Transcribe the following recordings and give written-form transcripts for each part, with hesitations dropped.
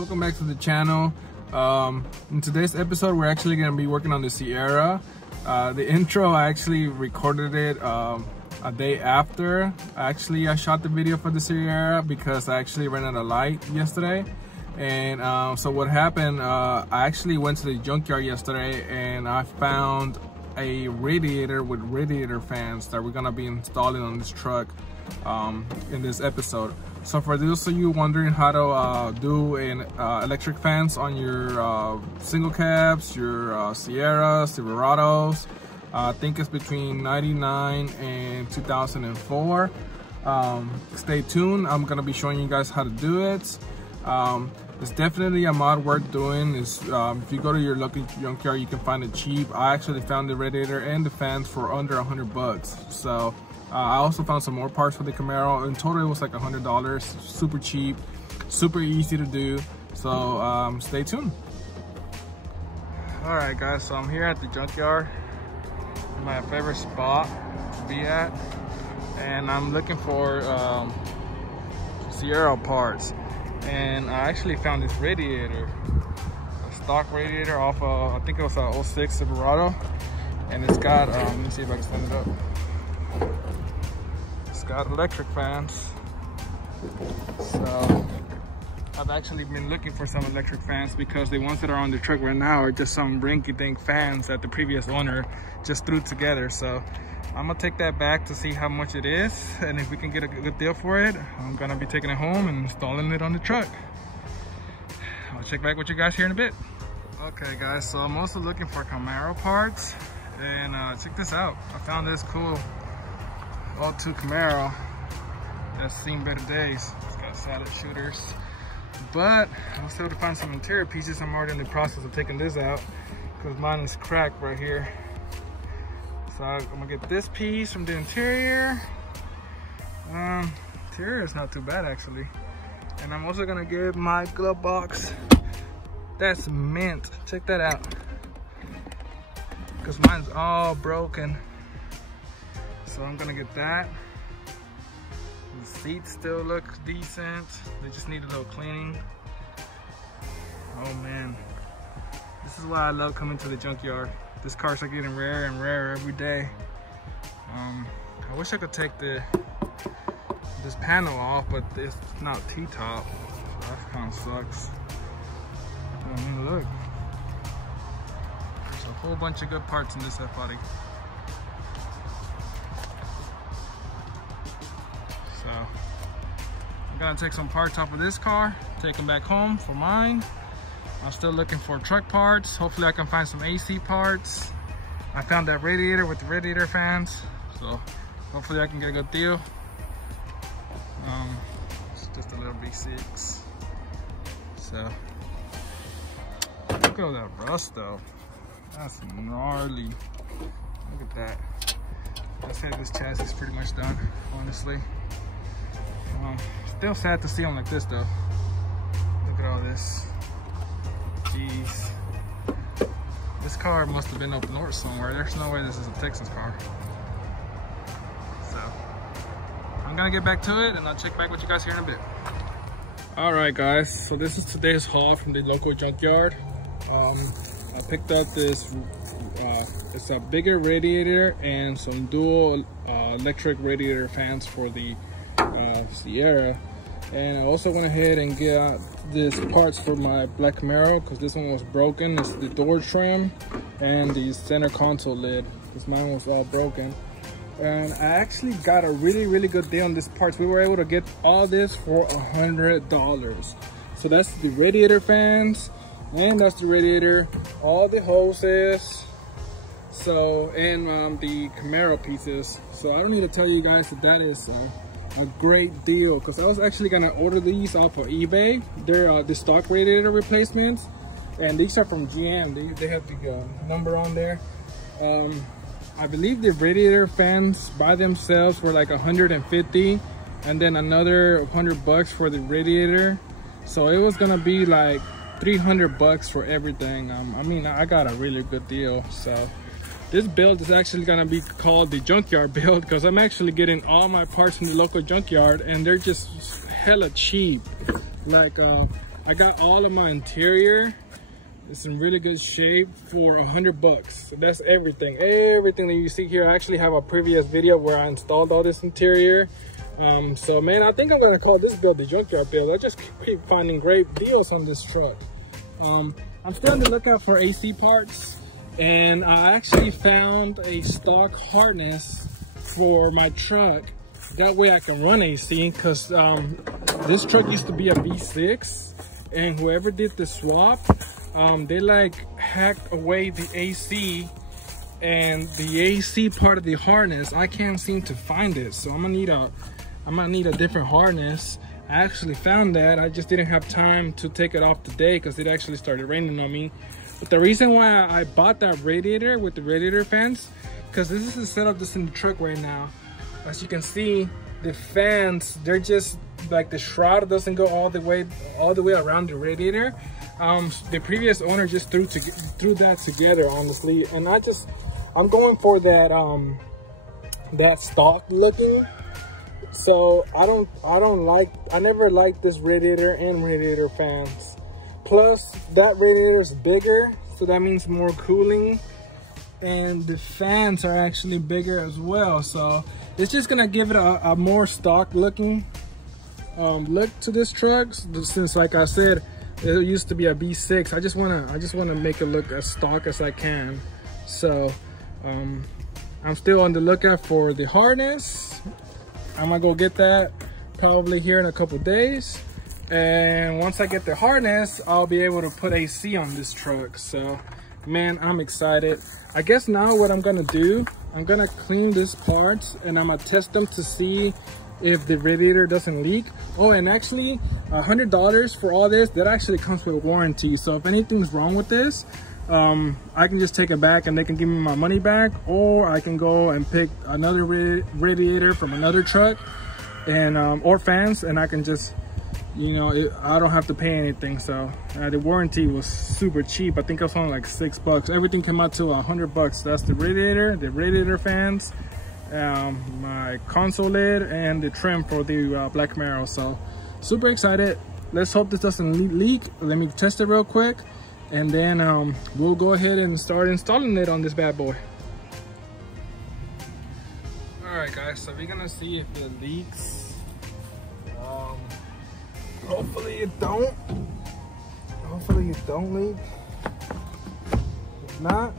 welcome back to the channel. In today's episode we're actually going to be working on the Sierra. The intro, I actually recorded it a day after I shot the video for the Sierra because I actually ran out of light yesterday. And so what happened, I actually went to the junkyard yesterday and I found a radiator with radiator fans that we're going to be installing on this truck in this episode. So for those of you wondering how to do an electric fans on your single cabs, your Sierras, Silverados, I think it's between 99 and 2004. Stay tuned, I'm gonna be showing you guys how to do it. It's definitely a mod worth doing. If you go to your local junkyard, you can find it cheap. I actually found the radiator and the fans for under $100. So I also found some more parts for the Camaro. In total, it was like $100. Super cheap, super easy to do. So stay tuned. All right, guys. So I'm here at the junkyard, my favorite spot to be at, and I'm looking for Sierra parts. And I actually found this radiator, a stock radiator off I think it was a 06 Silverado, and it's got let me see if I can stand it up. It's got electric fans. So I've actually been looking for some electric fans because the ones that are on the truck right now are just some rinky-dink fans that the previous owner just threw together. So I'm gonna take that back to see how much it is, and if we can get a good deal for it, I'm gonna be taking it home and installing it on the truck. I'll check back with you guys here in a bit. Okay guys, so I'm also looking for Camaro parts, and check this out. I found this cool 02 Camaro that's seen better days. It's got salad shooters, but I'm still to find some interior pieces. I'm already in the process of taking this out because mine is cracked right here. So I'm gonna get this piece from the interior. Interior is not too bad actually. And I'm also gonna get my glove box. That's mint. Check that out. Because mine's all broken. So I'm gonna get that. The seats still look decent. They just need a little cleaning. Oh man. This is why I love coming to the junkyard. This car's like getting rarer and rarer every day. I wish I could take this panel off, but it's not T-top. So that kind of sucks. I mean, look. There's a whole bunch of good parts in this body. So I'm gonna take some parts off of this car, take them back home for mine. I'm still looking for truck parts. Hopefully I can find some AC parts. I found that radiator with the radiator fans, so hopefully I can get a good deal. It's just a little V6. So look at all that rust though. That's gnarly. Look at that. I said this chassis is pretty much done, honestly. Still sad to see them like this though. Look at all this. Jeez. This car must have been up north somewhere. There's no way this is a Texas car. So I'm gonna get back to it and I'll check back with you guys here in a bit. All right guys, so this is today's haul from the local junkyard. I picked up this, it's a bigger radiator and some dual electric radiator fans for the Sierra. And I also went ahead and get these parts for my black Camaro because this one was broken. It's the door trim and the center console lid because mine was all broken. And I actually got a really good deal on these parts. We were able to get all this for $100. So that's the radiator fans and that's the radiator, all the hoses, so and the Camaro pieces. So I don't need to tell you guys that that is a great deal because I was actually gonna order these off of eBay. They're the stock radiator replacements, and these are from GM. They have the number on there. I believe the radiator fans by themselves were like $150, and then another $100 for the radiator. So it was gonna be like $300 for everything. I mean, I got a really good deal. So this build is actually gonna be called the junkyard build because I'm actually getting all my parts from the local junkyard and they're just hella cheap. Like I got all of my interior. It's in really good shape for $100. So that's everything that you see here. I actually have a previous video where I installed all this interior. So man, I think I'm gonna call this build the junkyard build. I just keep finding great deals on this truck. I'm still on the lookout for AC parts, and I actually found a stock harness for my truck. That way I can run AC, because this truck used to be a V6, and whoever did the swap, they like hacked away the AC, and the AC part of the harness, I can't seem to find it. So I'm gonna need a different harness. I actually found that. I just didn't have time to take it off today because it actually started raining on me. But the reason why I bought that radiator with the radiator fans, because this is the setup that's in the truck right now. As you can see, the fans, they're just like the shroud doesn't go all the way around the radiator. The previous owner just threw that together, honestly, and I'm going for that that stock looking. So I never liked this radiator and radiator fans. Plus that radiator is bigger, so that means more cooling, and the fans are actually bigger as well. So it's just gonna give it a more stock looking look to this truck, since like I said, it used to be a V6. I just wanna make it look as stock as I can. So I'm still on the lookout for the harness. I'm gonna go get that probably here in a couple days, and once I get the harness, I'll be able to put AC on this truck. So man, I'm excited. I guess now what I'm gonna do, I'm gonna clean these parts and I'm gonna test them to see if the radiator doesn't leak. Oh, and actually $100 for all this, that actually comes with warranty. So if anything's wrong with this, I can just take it back and they can give me my money back, or I can go and pick another radiator from another truck, and or fans, and I can just, you know, I don't have to pay anything. So the warranty was super cheap. I think it was only like $6. Everything came out to $100. That's the radiator fans, my console lid, and the trim for the Black Camaro. So super excited. Let's hope this doesn't leak. Let me test it real quick, and then we'll go ahead and start installing it on this bad boy. All right guys, so we're gonna see if it leaks. Hopefully it don't leak. If not,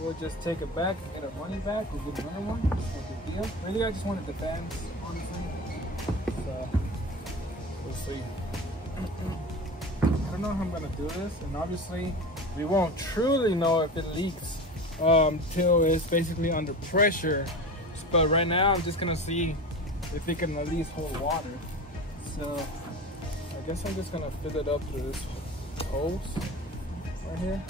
we'll just take it back and get our money back. We'll get another one. No big deal. Really, I just wanted the fans, honestly. So we'll see. I don't know how I'm gonna do this, and obviously we won't truly know if it leaks till it's basically under pressure. But right now I'm just gonna see if it can at least hold water. So I guess I'm just gonna fill it up through this hose right here.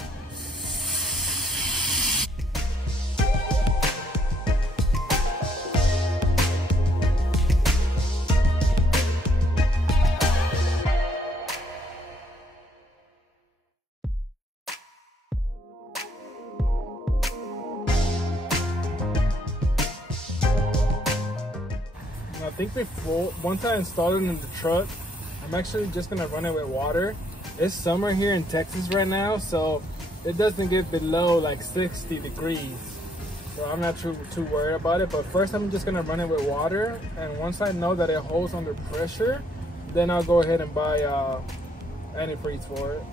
I think before, once I install it in the truck, I'm actually just gonna run it with water. It's summer here in Texas right now, so it doesn't get below like 60 degrees. So I'm not too worried about it. But first I'm just gonna run it with water, and once I know that it holds under pressure, then I'll go ahead and buy antifreeze for it.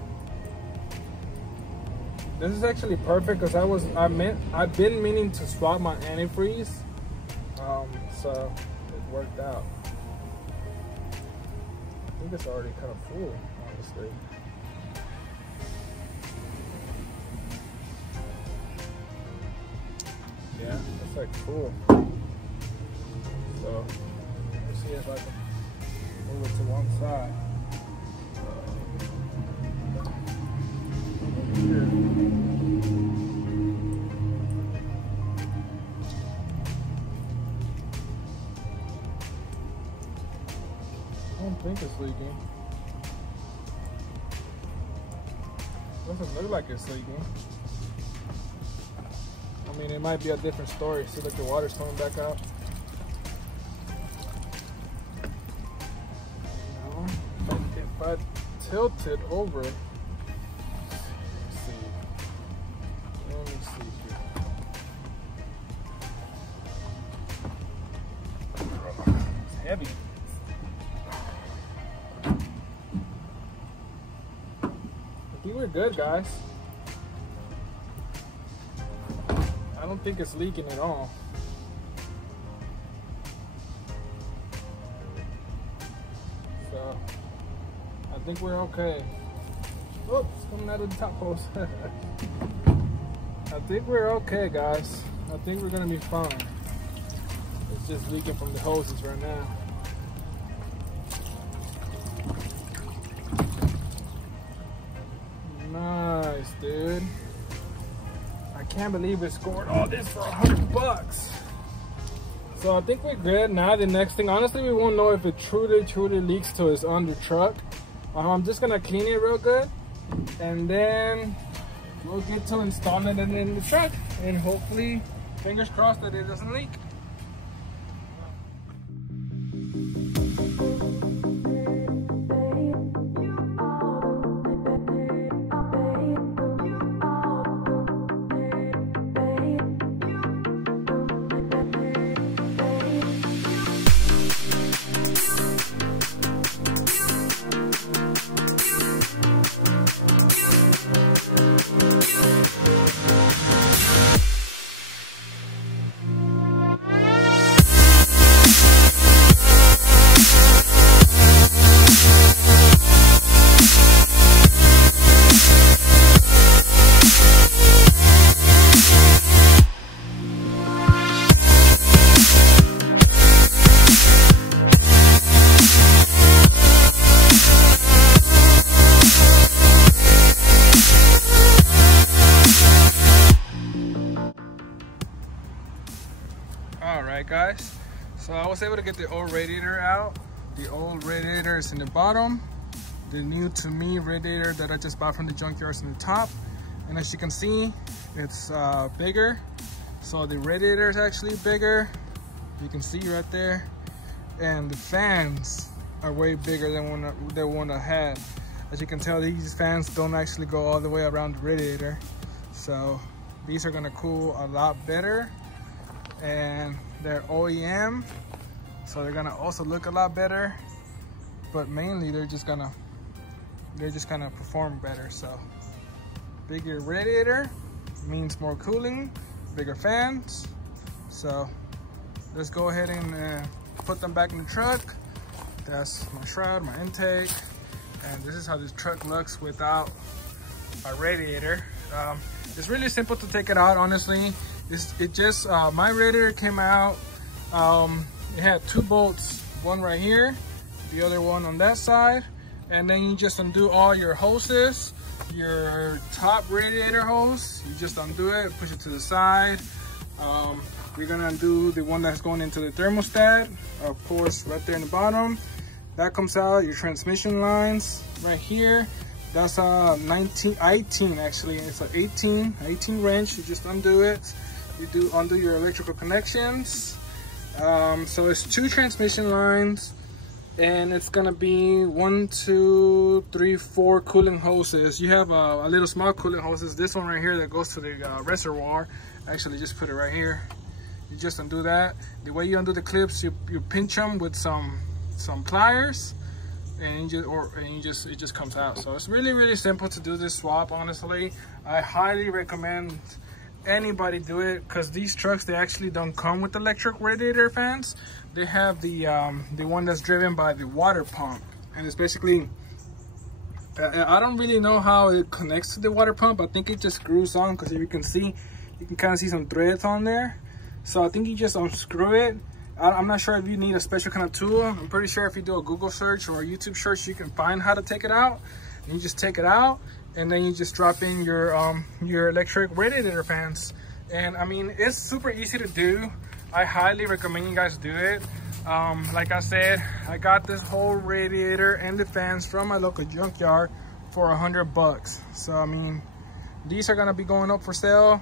This is actually perfect because I've been meaning to swap my antifreeze, so it worked out. I think it's already kind of full, honestly. Yeah, it's like full. So let's see if I can move it to one side. I don't think it's leaking. Doesn't look like it's leaking. I mean, it might be a different story. See, like the water's coming back out. No, if I tilted over. Let's see. Let me see here. It's heavy. I think we're good, guys. I don't think it's leaking at all. So I think we're okay. Oops, coming out of the top post. I think we're okay, guys. I think we're gonna be fine. It's just leaking from the hoses right now. Nice, dude. I can't believe we scored all this for $100. So I think we're good. Now the next thing, honestly, we won't know if it truly leaks till it's on the truck. I'm just gonna clean it real good, and then we'll get to installing it in the truck, and hopefully, fingers crossed that it doesn't leak. Alright guys, so I was able to get the old radiator out. The old radiator is in the bottom. The new to me radiator that I just bought from the junkyard is in the top. And as you can see, it's bigger. So the radiator is actually bigger. You can see right there. And the fans are way bigger than the one I had. As you can tell, these fans don't actually go all the way around the radiator. So these are gonna cool a lot better. And they're OEM, so they're gonna also look a lot better, but mainly they're just gonna perform better. So bigger radiator means more cooling, bigger fans. So let's go ahead and put them back in the truck. That's my shroud, my intake, and this is how this truck looks without a radiator. It's really simple to take it out, honestly. My radiator came out, it had 2 bolts, one right here, the other one on that side, and then you just undo all your hoses. Your top radiator hose, you just undo it, push it to the side. We're gonna undo the one that's going into the thermostat, of course, right there in the bottom. That comes out. Your transmission lines right here. That's a 18 actually. It's an 18 wrench. You just undo it. You do undo your electrical connections. So it's 2 transmission lines, and it's gonna be 1, 2, 3, 4 cooling hoses. You have a little small cooling hoses. This one right here that goes to the reservoir. Actually, just put it right here. You just undo that. The way you undo the clips, you pinch them with some pliers, and it just comes out. So it's really simple to do this swap. Honestly, I highly recommend anybody do it, because these trucks, they actually don't come with electric radiator fans. They have the one that's driven by the water pump, and it's basically I don't really know how it connects to the water pump. I think it just screws on, because if you can see, you can kind of see some threads on there. So I think you just unscrew it. I'm not sure if you need a special kind of tool. I'm pretty sure if you do a Google search or a YouTube search, you can find how to take it out. And you just take it out, and then you just drop in your electric radiator fans. And I mean, it's super easy to do. I highly recommend you guys do it. Like I said, I got this whole radiator and the fans from my local junkyard for $100. So I mean, these are gonna be going up for sale.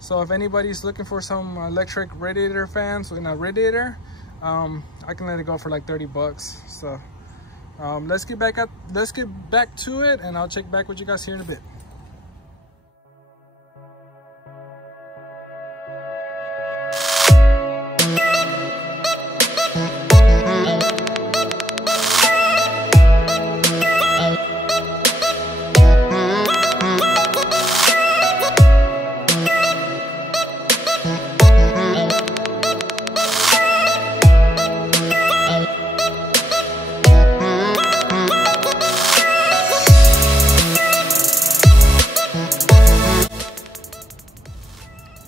So if anybody's looking for some electric radiator fans in a radiator, I can let it go for like $30. So let's get back to it, and I'll check back with you guys here in a bit.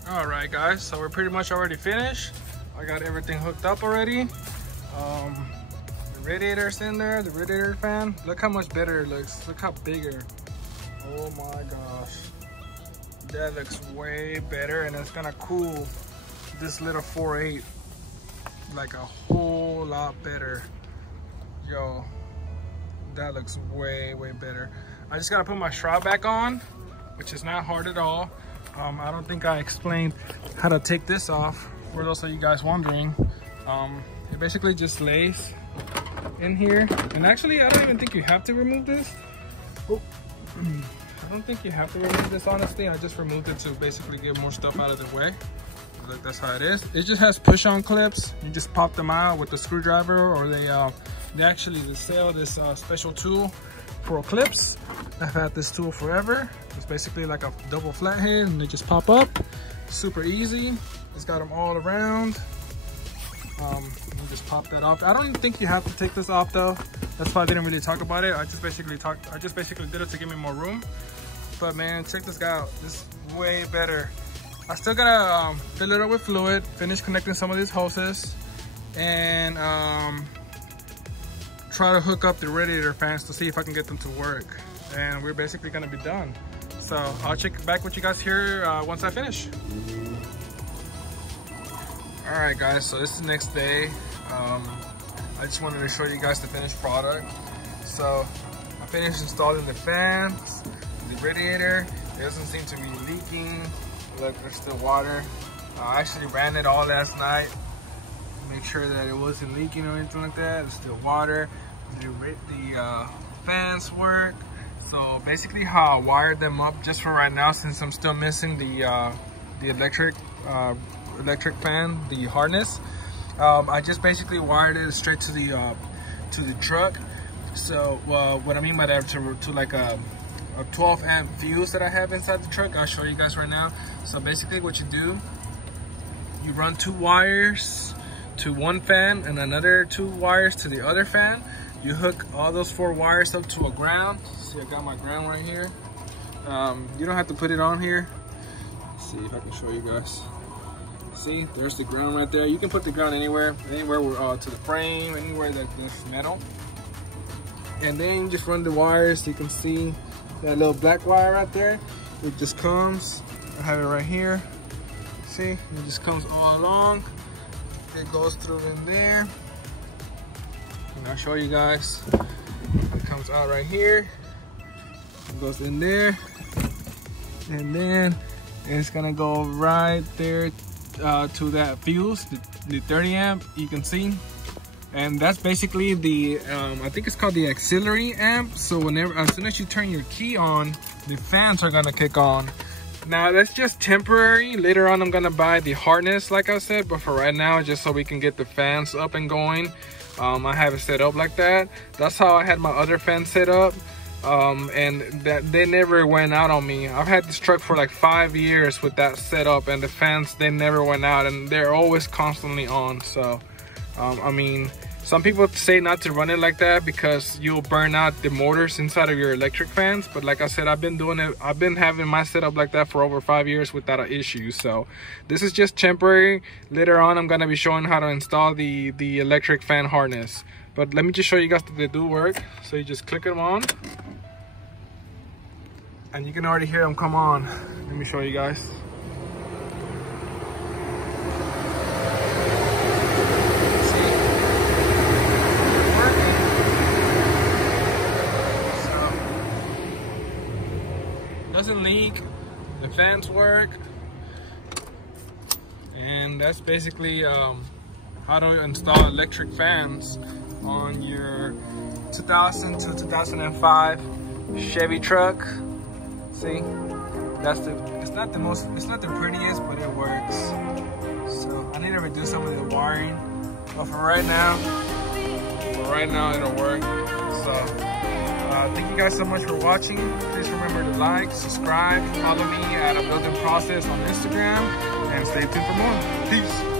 Alright guys, so we're pretty much already finished. I got everything hooked up already. The radiator's in there, the radiator fan. Look how much better it looks. Look how bigger. Oh my gosh. That looks way better, and it's gonna cool this little 4.8 like a whole lot better. Yo, that looks way better. I just gotta put my shroud back on, which is not hard at all. I don't think I explained how to take this off for those of you guys wondering. It basically just lays in here, and actually I don't even think you have to remove this. Oh, I don't think you have to remove this, honestly. I just removed it to basically get more stuff out of the way. Look, that's how it is. It just has push-on clips. You just pop them out with the screwdriver, or they sell this special tool for clips. I've had this tool forever. It's basically like a double flathead, and they just pop up. Super easy. It's got them all around. You just pop that off. I don't think you have to take this off though. That's why I didn't really talk about it. I just basically did it to give me more room. But man, check this guy out. This is way better. I still gotta fill it up with fluid, finish connecting some of these hoses, and try to hook up the radiator fans to see if I can get them to work. And we're basically gonna be done. So I'll check back with you guys here once I finish. All right guys, so this is the next day. I just wanted to show you guys the finished product. So I finished installing the fans, the radiator. It doesn't seem to be leaking. Look, there's still water. I actually ran it all last night to make sure that it wasn't leaking or anything like that. There's still water. The fans work. So basically how I wired them up, just for right now, since I'm still missing the electric fan, the harness, I just basically wired it straight to the truck. So what I mean by that, to like a 12 amp fuse that I have inside the truck. I'll show you guys right now. So basically what you do, you run 2 wires to one fan and another 2 wires to the other fan. You hook all those 4 wires up to a ground. See, I got my ground right here. You don't have to put it on here. Let's see if I can show you guys. See, there's the ground right there. You can put the ground anywhere to the frame, anywhere that there's metal. And then you just run the wires. You can see that little black wire right there. It just comes. I have it right here. See, it just comes all along. It goes through in there. And I'll show you guys. It comes out right here. It goes in there. And then it's gonna go right there to that fuse, the 30 amp, you can see. And that's basically the, I think it's called the auxiliary amp. So as soon as you turn your key on, the fans are gonna kick on. Now that's just temporary. Later on I'm gonna buy the harness like I said, but for right now, just so we can get the fans up and going, I have it set up like that. That's how I had my other fan set up. And that they never went out on me. I've had this truck for like 5 years with that setup, and the fans, they never went out, and they're always constantly on. So I mean, some people say not to run it like that because you'll burn out the motors inside of your electric fans, but like I said, I've been doing it. I've been having my setup like that for over 5 years without an issue. So this is just temporary. Later on I'm gonna be showing how to install the electric fan harness, but let me just show you guys that they do work. So you just click them on, and you can already hear them come on. Let me show you guys. See? Working. So, doesn't leak. The fans work. And that's basically how to install electric fans on your 2000 to 2005 Chevy truck. See, it's not the prettiest, but it works. So I need to redo some of the wiring, but for right now it'll work. So thank you guys so much for watching. Please remember to like, subscribe, follow me at A Building Process on Instagram, and stay tuned for more. Peace.